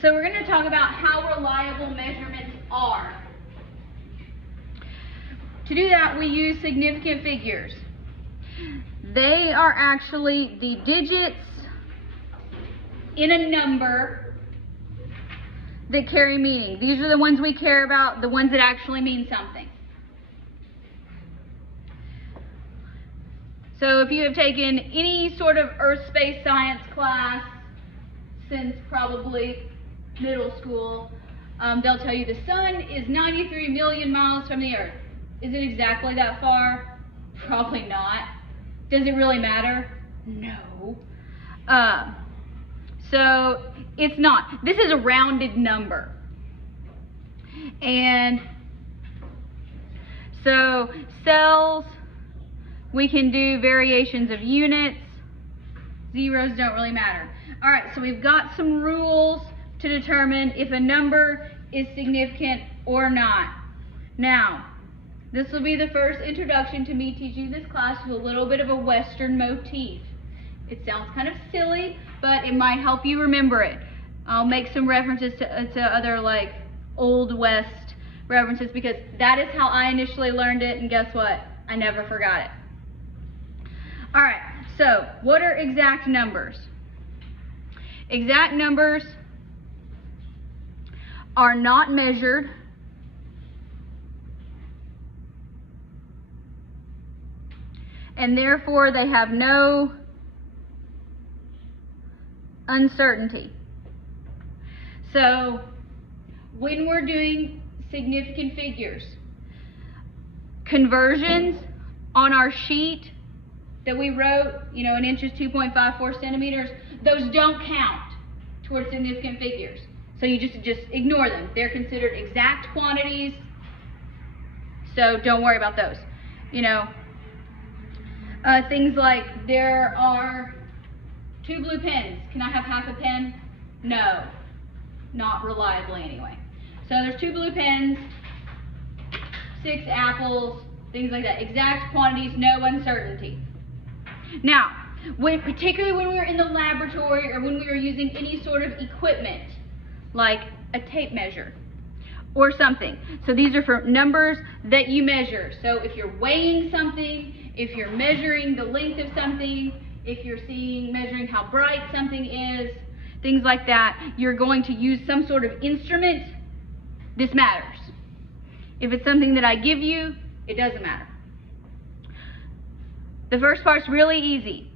So we're going to talk about how reliable measurements are. To do that, we use significant figures. They are actually the digits in a number that carry meaning. These are the ones we care about, the ones that actually mean something. So if you have taken any sort of earth space science class since probably middle school, they'll tell you the sun is 93 million miles from the earth. Is it exactly that far? Probably not. Does it really matter? No. So it's not. This is a rounded number. And so cells, we can do variations of units. Zeros don't really matter. All right, so we've got some rules to determine if a number is significant or not. Now, this will be the first introduction to me teaching this class with a little bit of a Western motif. It sounds kind of silly, but it might help you remember it. I'll make some references to other like Old West references because that is how I initially learned it, and guess what? I never forgot it. All right, so what are exact numbers? Exact numbers are not measured, and therefore they have no uncertainty. So when we're doing significant figures, conversions on our sheet that we wrote, you know, in inches 2.54 centimeters, those don't count towards significant figures. So you just ignore them. They're considered exact quantities, so don't worry about those. You know, things like there are 2 blue pens. Can I have half a pen? No, not reliably anyway. So there's 2 blue pens, 6 apples, things like that. Exact quantities, no uncertainty. Now, particularly when we were in the laboratory or when we were using any sort of equipment, like a tape measure or something. So these are for numbers that you measure. So if you're weighing something, if you're measuring the length of something, if you're measuring how bright something is, things like that, you're going to use some sort of instrument. This matters. If it's something that I give you, it doesn't matter. The first part's really easy.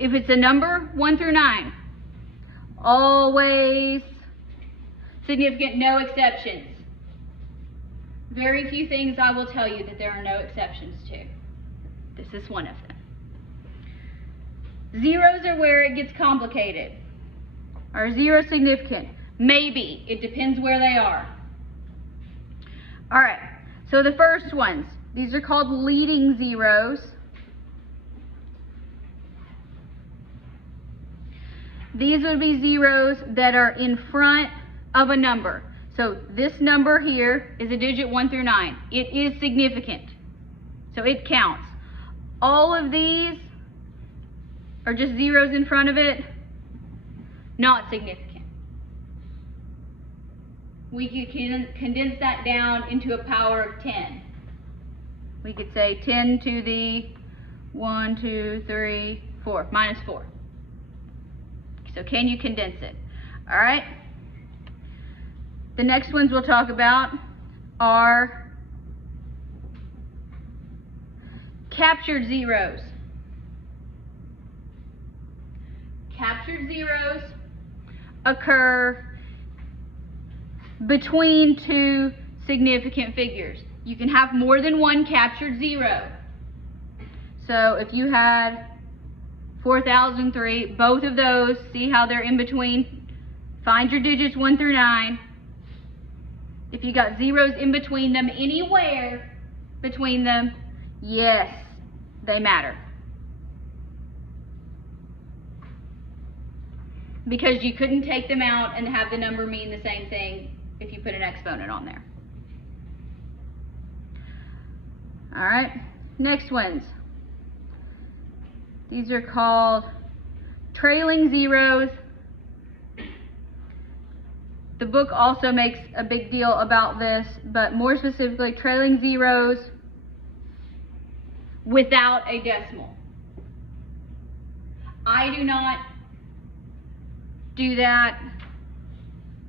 If it's a number 1 through 9, always significant, no exceptions. Very few things I will tell you that there are no exceptions to. This is one of them. Zeros are where it gets complicated. Are zeros significant? Maybe. It depends where they are. All right, so the first ones, these are called leading zeros. These would be zeros that are in front of a number. So this number here is a digit 1 through 9. It is significant. So it counts. All of these are just zeros in front of it, not significant. We can condense that down into a power of 10. We could say 10 to the 1, 2, 3, 4, minus 4. So can you condense it? All right. The next ones we'll talk about are captured zeros. Captured zeros occur between 2 significant figures. You can have more than one captured zero. So if you had 4003, both of those, see how they're in between? Find your digits 1 through 9. If you got zeros in between them, anywhere between them, yes, they matter. Because you couldn't take them out and have the number mean the same thing if you put an exponent on there. All right, next ones. These are called trailing zeros The book also makes a big deal about this, but more specifically, trailing zeros without a decimal. I do not do that.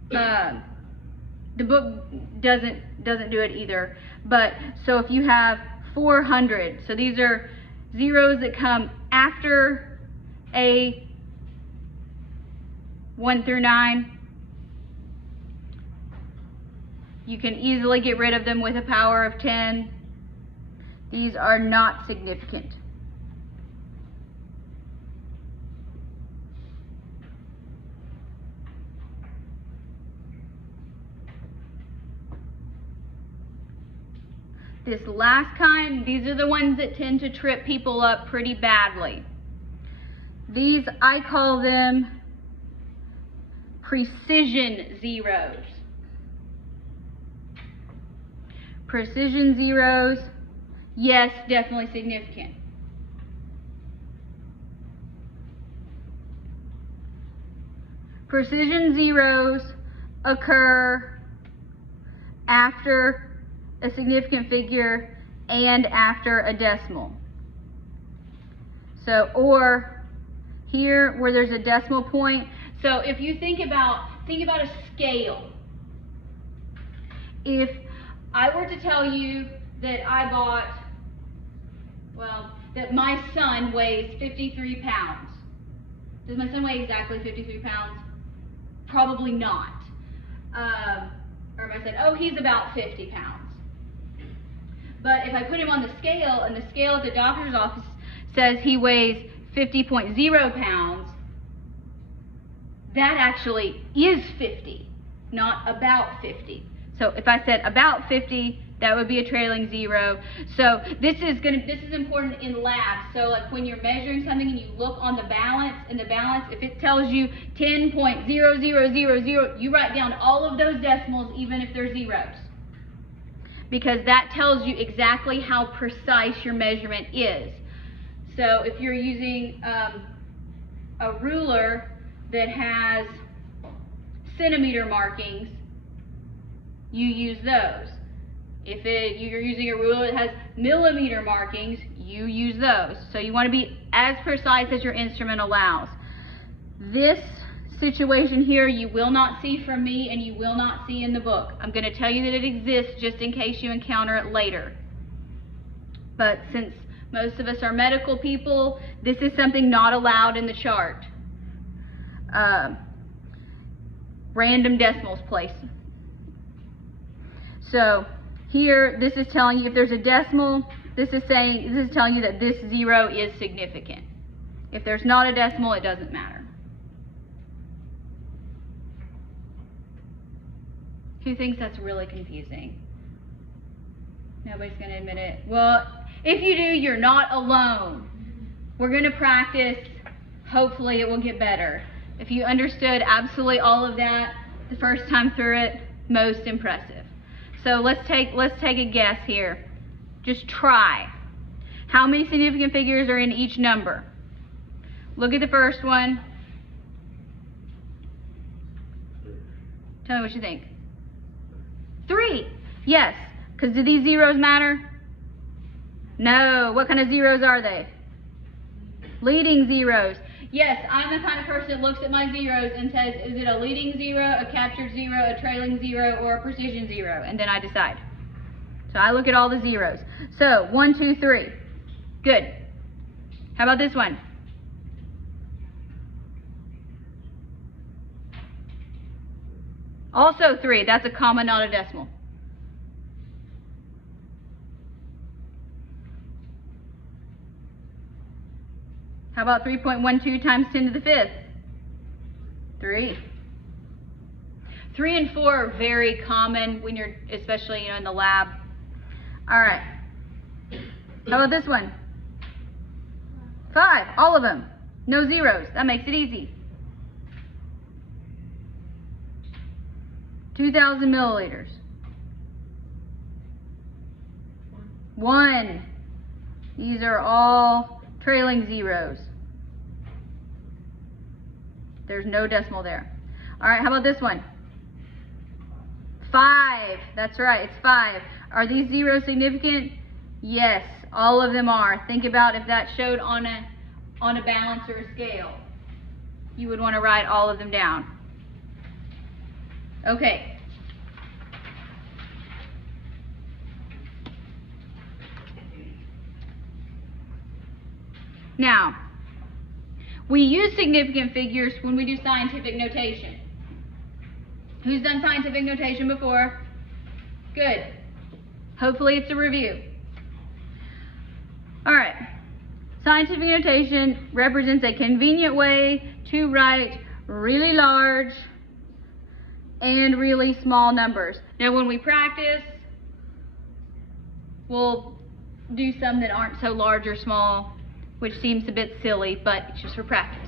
The book doesn't do it either. But so if you have 400, so these are zeros that come after a 1 through 9. You can easily get rid of them with a power of 10. These are not significant. This last kind, these are the ones that tend to trip people up pretty badly. These, I call them precision zeros. Precision zeros, yes, definitely significant. Precision zeros occur after a significant figure and after a decimal. So, or here where there's a decimal point. So if you think about a scale. If I were to tell you that I bought, well, that my son weighs 53 pounds. Does my son weigh exactly 53 pounds? Probably not. Or if I said, oh, he's about 50 pounds. But if I put him on the scale, and the scale at the doctor's office says he weighs 50.0 pounds, that actually is 50, not about 50. So if I said about 50, that would be a trailing zero. So this is important in labs. So like when you're measuring something and you look on the balance, if it tells you 10.0000, you write down all of those decimals even if they're zeros. Because that tells you exactly how precise your measurement is. So if you're using a ruler that has centimeter markings, you use those. If you're using a ruler that has millimeter markings, you use those. So you want to be as precise as your instrument allows. This situation here you will not see from me and you will not see in the book. I'm going to tell you that it exists just in case you encounter it later. But since most of us are medical people, this is something not allowed in the chart. Random decimals placed. So here, this is telling you if there's a decimal, this is telling you that this zero is significant. If there's not a decimal, it doesn't matter. Who thinks that's really confusing? Nobody's going to admit it. Well, if you do, you're not alone. We're going to practice. Hopefully it will get better. If you understood absolutely all of that the first time through it, most impressive. So let's take a guess here. Just try. How many significant figures are in each number? Look at the first one. Tell me what you think. 3. Yes. Because do these zeros matter? No. What kind of zeros are they? Leading zeros. Yes, I'm the kind of person that looks at my zeros and says, is it a leading zero, a captured zero, a trailing zero, or a precision zero? And then I decide. So I look at all the zeros. So 1, 2, 3. Good. How about this one? Also 3. That's a comma, not a decimal. How about 3.12 times 10 to the 5th? 3. 3 and 4 are very common when you're, especially in the lab. All right. How about this one? 5. All of them. No zeros. That makes it easy. 2,000 milliliters. 1. These are all trailing zeros. There's no decimal there. All right, how about this one? 5. That's right, it's 5. Are these zeros significant? Yes, all of them are. Think about if that showed on a balance or a scale. You would want to write all of them down. Okay. Now, we use significant figures when we do scientific notation. Who's done scientific notation before? Good. Hopefully it's a review. All right. Scientific notation represents a convenient way to write really large and really small numbers. Now when we practice, we'll do some that aren't so large or small, which seems a bit silly, but it's just for practice.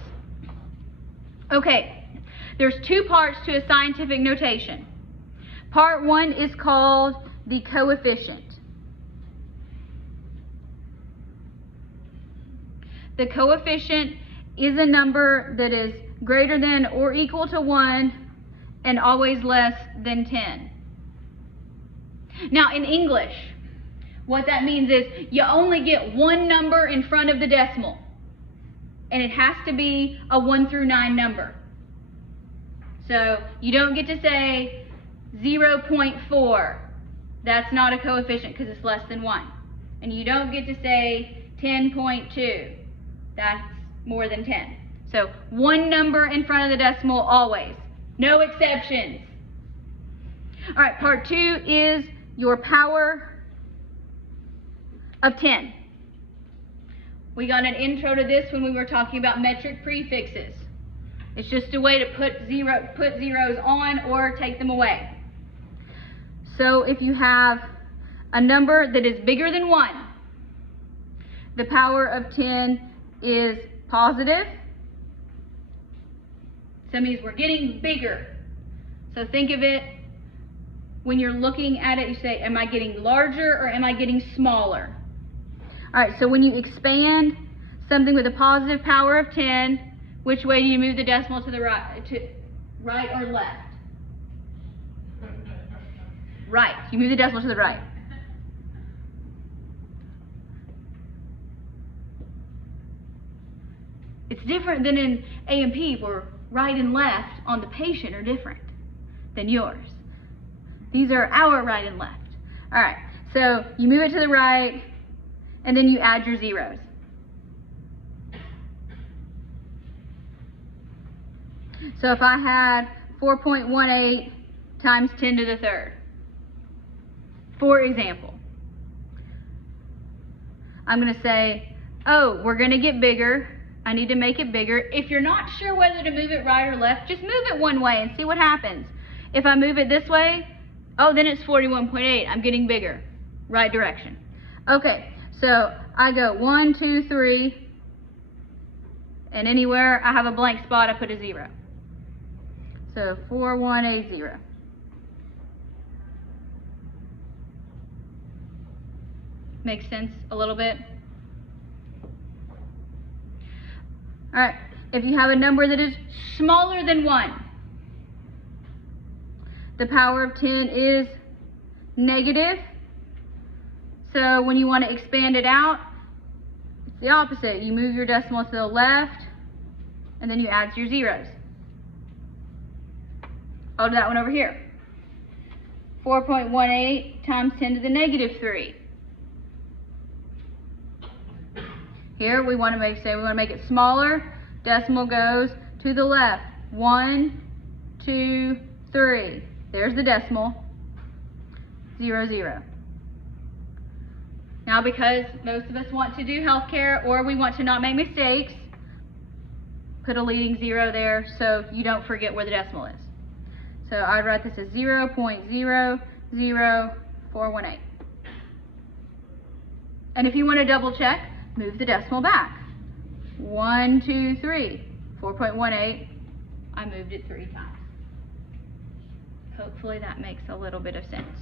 Okay, there's 2 parts to a scientific notation. Part 1 is called the coefficient. The coefficient is a number that is greater than or equal to 1 and always less than 10. Now in English, what that means is you only get one number in front of the decimal, and it has to be a 1 through 9 number. So you don't get to say 0.4. That's not a coefficient because it's less than 1. And you don't get to say 10.2. That's more than 10. So one number in front of the decimal always. No exceptions. All right, part 2 is your power of 10. We got an intro to this when we were talking about metric prefixes. It's just a way to put zeros on or take them away. So if you have a number that is bigger than 1, the power of 10 is positive. So that means we're getting bigger. So think of it, when you're looking at it, you say, am I getting larger or am I getting smaller? All right, so when you expand something with a positive power of 10, which way do you move the decimal to the right, or left? Right, you move the decimal to the right. It's different than in A&P where right and left on the patient are different than yours. These are our right and left. All right, so you move it to the right, and then you add your zeros. So if I had 4.18 times 10 to the third, for example, I'm going to say, oh, we're going to get bigger. I need to make it bigger. If you're not sure whether to move it right or left, just move it one way and see what happens. If I move it this way, oh, then it's 41.8. I'm getting bigger. Right direction. Okay, so I go 1, 2, 3, and anywhere I have a blank spot, I put a 0. So 4180. Makes sense a little bit? All right, if you have a number that is smaller than 1, the power of 10 is negative. So when you want to expand it out, it's the opposite. You move your decimal to the left, and then you add your zeros. I'll do that one over here. 4.18 times 10 to the negative 3. Here we want to make it smaller. Decimal goes to the left. 1, 2, 3. There's the decimal. 0, 0. Now because most of us want to do healthcare or we want to not make mistakes, put a leading 0 there so you don't forget where the decimal is. So I'd write this as 0.00418. And if you want to double check, move the decimal back. 1, 2, 3. 4.18. I moved it 3 times. Hopefully that makes a little bit of sense.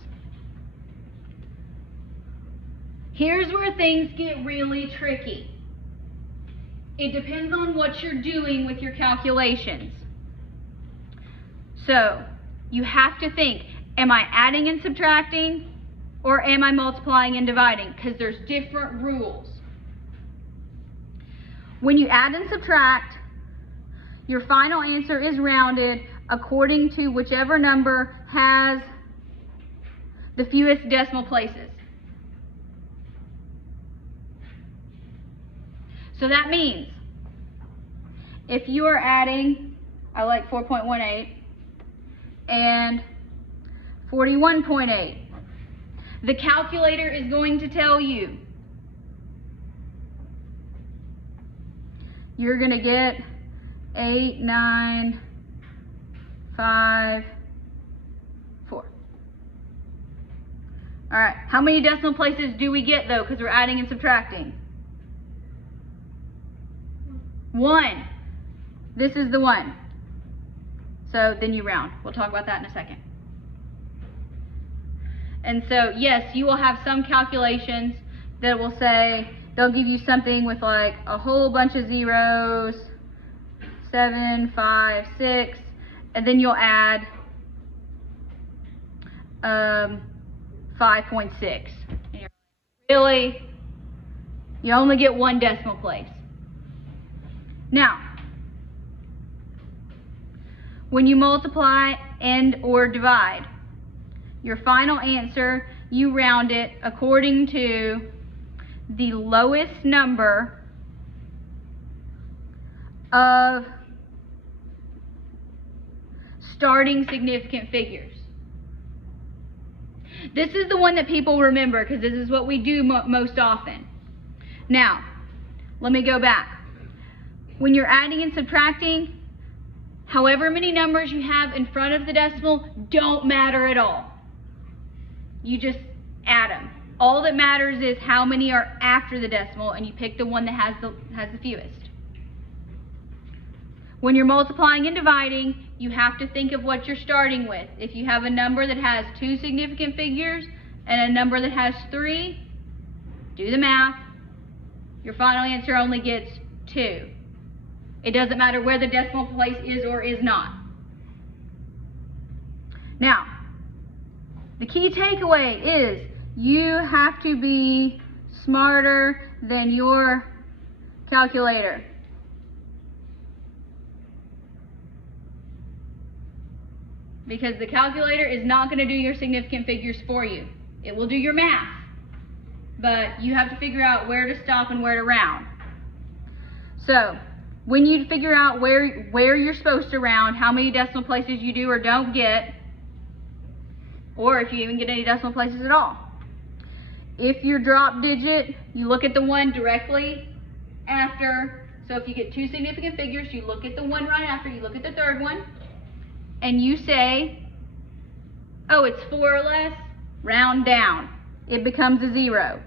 Here's where things get really tricky. It depends on what you're doing with your calculations. So you have to think, Am I adding and subtracting, or am I multiplying and dividing? Because there's different rules. When you add and subtract, your final answer is rounded according to whichever number has the fewest decimal places. So that means if you are adding, I like 4.18 and 41.8, the calculator is going to tell you you're going to get 8, 9, 5, 4. All right, how many decimal places do we get though, because we're adding and subtracting? 1. This is the 1. So then you round. We'll talk about that in a second. And so, yes, you will have some calculations that will say, they'll give you something with like a whole bunch of zeros, 7, 5, 6, and then you'll add 5.6. Really? You only get 1 decimal place. Now, when you multiply and or divide, your final answer, you round it according to the lowest number of starting significant figures. This is the one that people remember because this is what we do most often. Now, let me go back. When you're adding and subtracting, however many numbers you have in front of the decimal don't matter at all. You just add them. All that matters is how many are after the decimal, and you pick the one that has the fewest. When you're multiplying and dividing, you have to think of what you're starting with. If you have a number that has 2 significant figures and a number that has 3, do the math. Your final answer only gets 2. It doesn't matter where the decimal place is or is not. Now, the key takeaway is you have to be smarter than your calculator. Because the calculator is not going to do your significant figures for you. It will do your math. But you have to figure out where to stop and where to round. So, when you figure out where you're supposed to round, how many decimal places you do or don't get, or if you even get any decimal places at all. If your drop digit, you look at the one directly after. So if you get 2 significant figures, you look at the one right after, you look at the third one, and you say, oh, it's 4 or less, round down. It becomes a 0.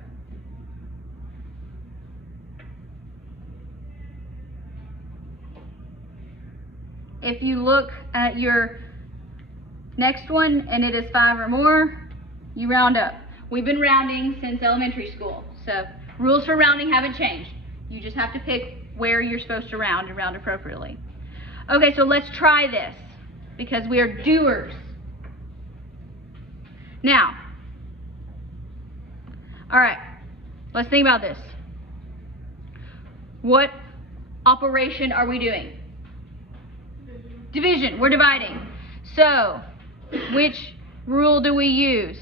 If you look at your next one and it is 5 or more, you round up. We've been rounding since elementary school, so rules for rounding haven't changed. You just have to pick where you're supposed to round and round appropriately. Okay, so let's try this because we are doers. Now, all right, let's think about this. What operation are we doing? Division. We're dividing. So, which rule do we use?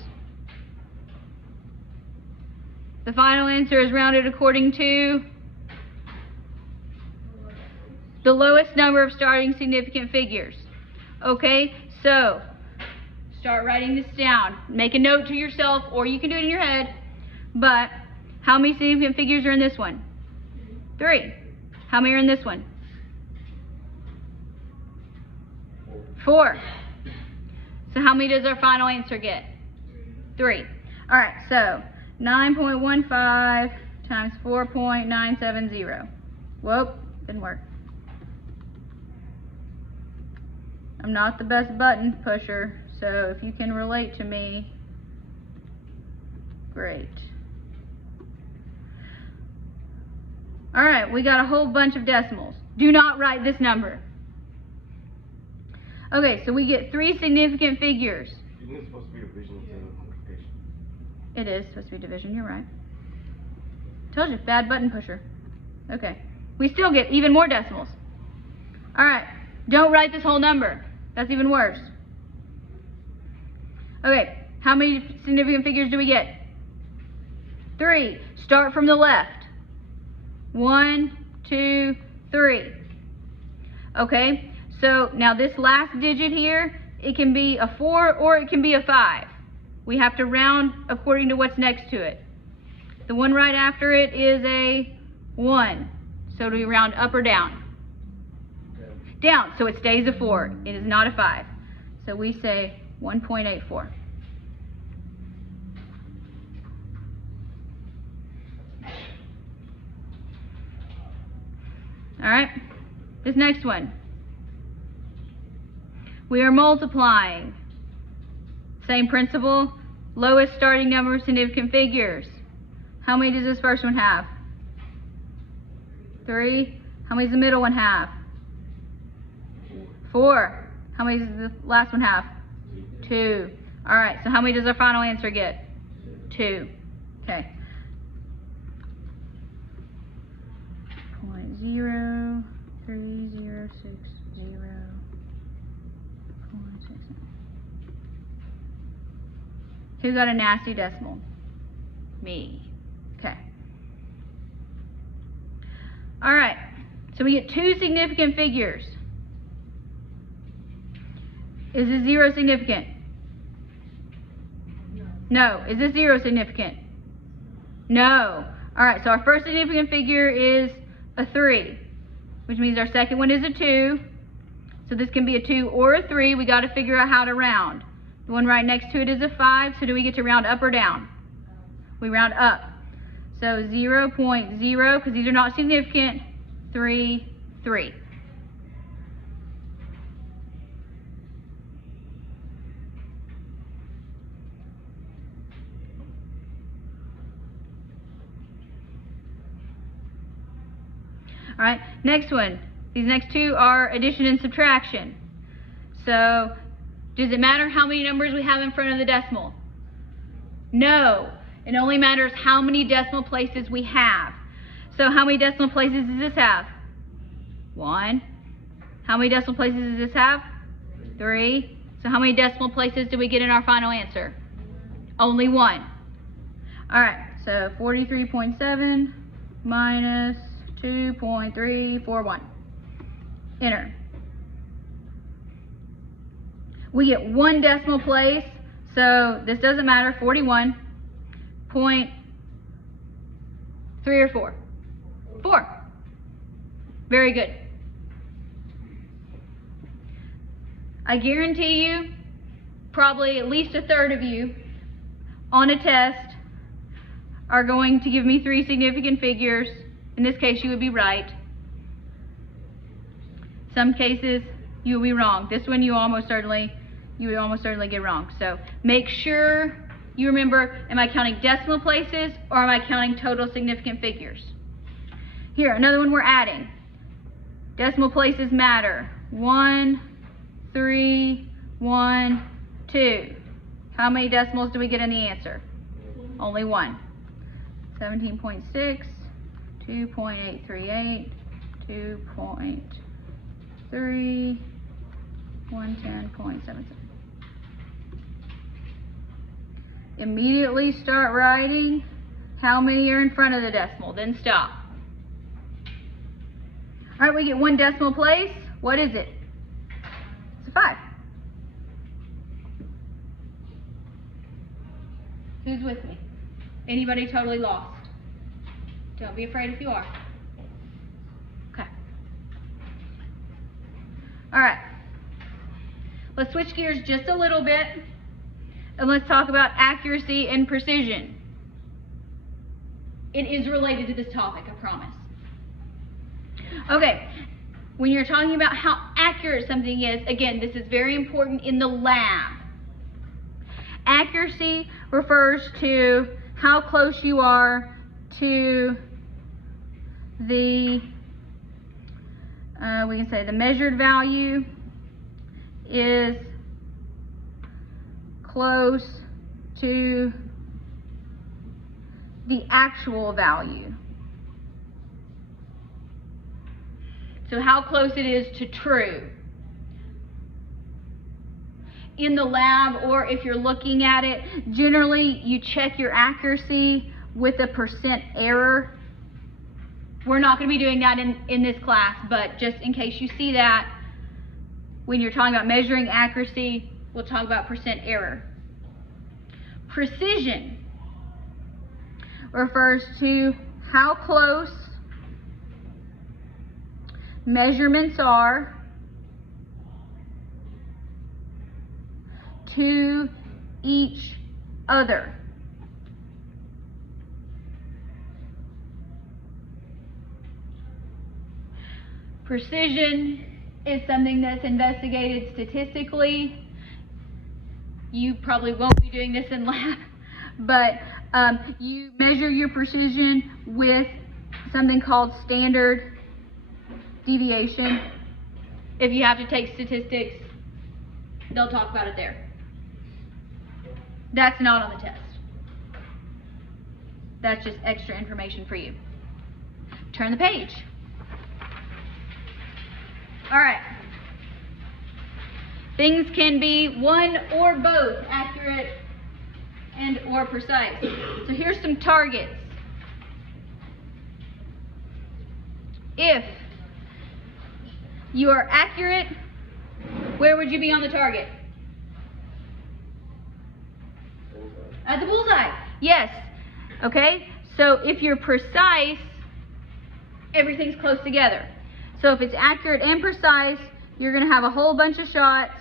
The final answer is rounded according to the lowest number of starting significant figures. Okay, so start writing this down. Make a note to yourself, or you can do it in your head. But how many significant figures are in this one? 3. How many are in this one? 4. So how many does our final answer get? 3. All right, so 9.15 times 4.970. Whoop, didn't work. I'm not the best button pusher, so if you can relate to me, great. All right, we got a whole bunch of decimals. Do not write this number. Okay, so we get 3 significant figures. Isn't it supposed to be division instead of multiplication? It is supposed to be division, you're right. Told you, bad button pusher. Okay. We still get even more decimals. Alright, don't write this whole number. That's even worse. Okay, how many significant figures do we get? 3. Start from the left. 1, 2, 3. Okay, so now this last digit here, it can be a 4 or it can be a 5. We have to round according to what's next to it. The one right after it is a 1. So do we round up or down? Down, so it stays a 4. It is not a 5. So we say 1.84. Alright, this next one. We are multiplying. Same principle, lowest starting number of significant figures. How many does this first one have? 3. How many does the middle one have? 4. How many does the last one have? 2. Alright, so how many does our final answer get? 2. Okay. 0.03060. Who got a nasty decimal? Me. Okay. Alright, so we get 2 significant figures. Is this 0 significant? No. Is this 0 significant? No. Alright, so our first significant figure is a 3, which means our second one is a 2. So this can be a 2 or a 3. We got to figure out how to round. The one right next to it is a 5, so do we get to round up or down? We round up. So 0.0, because these are not significant, 3, 3. All right, next one. These next two are addition and subtraction. So, does it matter how many numbers we have in front of the decimal? No. It only matters how many decimal places we have. So, how many decimal places does this have? 1. How many decimal places does this have? 3. So, how many decimal places do we get in our final answer? Only 1. All right, so 43.7 minus 2.341. Enter. We get 1 decimal place, so this doesn't matter, 41.3 or 4. 4. Very good. I guarantee you, probably at least a third of you on a test are going to give me 3 significant figures. In this case, you would be right. Some cases, you will be wrong. This one, you would almost certainly get wrong. So make sure you remember, am I counting decimal places or am I counting total significant figures? Here, another one we're adding. Decimal places matter. 1, 3, 1, 2. How many decimals do we get in the answer? Only 1. 17.6. 2.838, 2.3, 110.77. Immediately start writing how many are in front of the decimal, then stop. All right, we get 1 decimal place. What is it? It's a 5. Who's with me? Anybody totally lost? Don't be afraid if you are. Okay. All right. Let's switch gears just a little bit, and let's talk about accuracy and precision. It is related to this topic, I promise. Okay. When you're talking about how accurate something is, again, this is very important in the lab. Accuracy refers to how close you are to the, we can say the measured value is close to the actual value. So how close it is to true. In the lab, or if you're looking at it, generally you check your accuracy with a % error. We're not going to be doing that in this class, but just in case you see that, when you're talking about measuring accuracy, we'll talk about % error. Precision refers to how close measurements are to each other. Precision is something that's investigated statistically. You probably won't be doing this in lab, but you measure your precision with something called standard deviation. If you have to take statistics, they'll talk about it there. That's not on the test. That's just extra information for you. Turn the page. All right. Things can be one or both accurate and or precise. So here's some targets. If you are accurate, where would you be on the target? At the bullseye. Yes. Okay. So if you're precise, everything's close together. So if it's accurate and precise, you're going to have a whole bunch of shots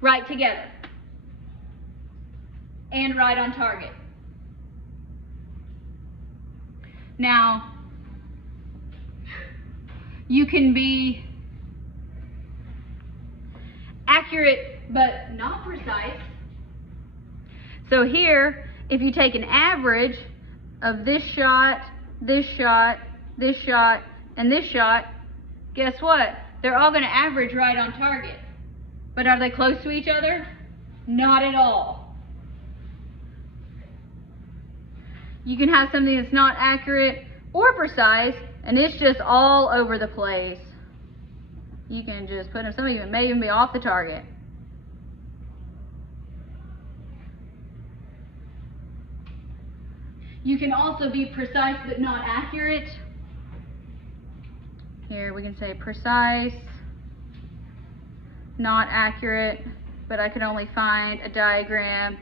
right together and right on target. Now, you can be accurate but not precise. So here, if you take an average of this shot, this shot, this shot, and this shot, guess what? They're all going to average right on target. But are they close to each other? Not at all. You can have something that's not accurate or precise, and it's just all over the place. You can just put them, some even may even be off the target. You can also be precise but not accurate. Here we can say precise, not accurate, but I could only find a diagram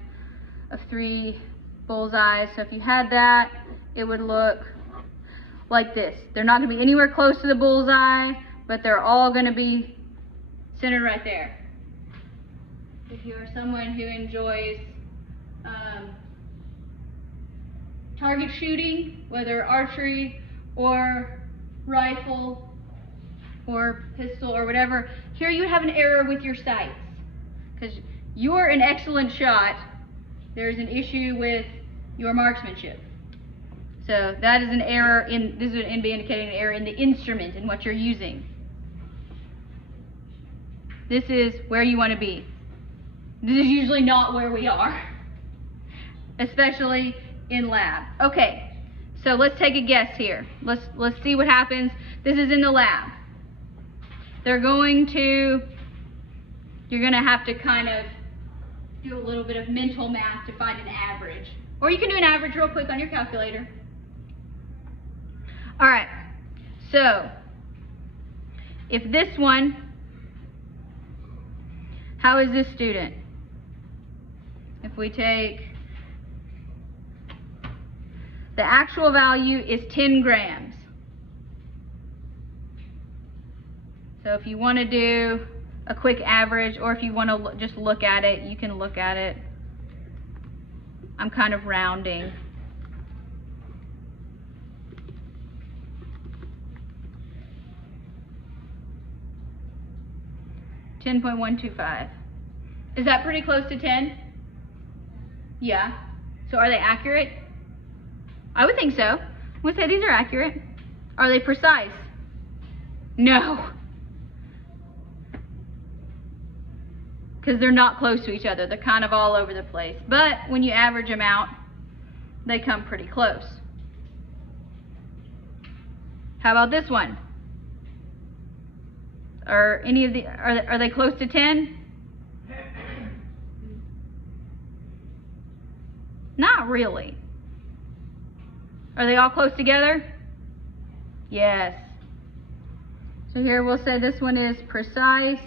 of 3 bullseyes. So if you had that, it would look like this. They're not going to be anywhere close to the bullseye, but they're all going to be centered right there. If you are someone who enjoys target shooting, whether archery or rifle or pistol or whatever, here you have an error with your sights. Because you're an excellent shot, there's an issue with your marksmanship. So that is an error in, this would be indicating an error in the instrument and what you're using. This is where you want to be. This is usually not where we are, especially in lab. Okay, so let's take a guess here. Let's see what happens. This is in the lab. They're going to, you're going to have to kind of do a little bit of mental math to find an average. Or you can do an average real quick on your calculator. All right, so if this one, how is this student? If we take, the actual value is 10 grams. So if you want to do a quick average, or if you want to just look at it, you can look at it. I'm kind of rounding. $10.125. Is that pretty close to 10? Yeah. So are they accurate? I would think so. I would say these are accurate. Are they precise? No. because they're not close to each other. They're kind of all over the place. But when you average them out, they come pretty close. How about this one? Are any of the are they close to 10? Not really. Are they all close together? Yes. So here we'll say this one is precise,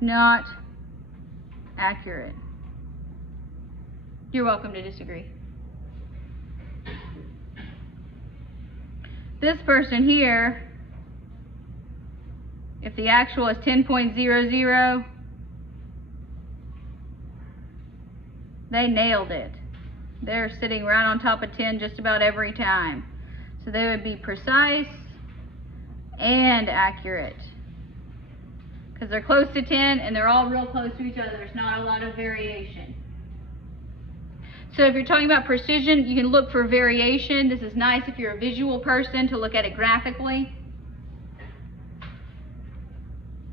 not accurate. You're welcome to disagree. This person here, if the actual is 10.00, they nailed it. They're sitting right on top of 10 just about every time. So they would be precise and accurate, because they're close to 10 and they're all real close to each other. There's not a lot of variation. So if you're talking about precision, you can look for variation. This is nice if you're a visual person to look at it graphically.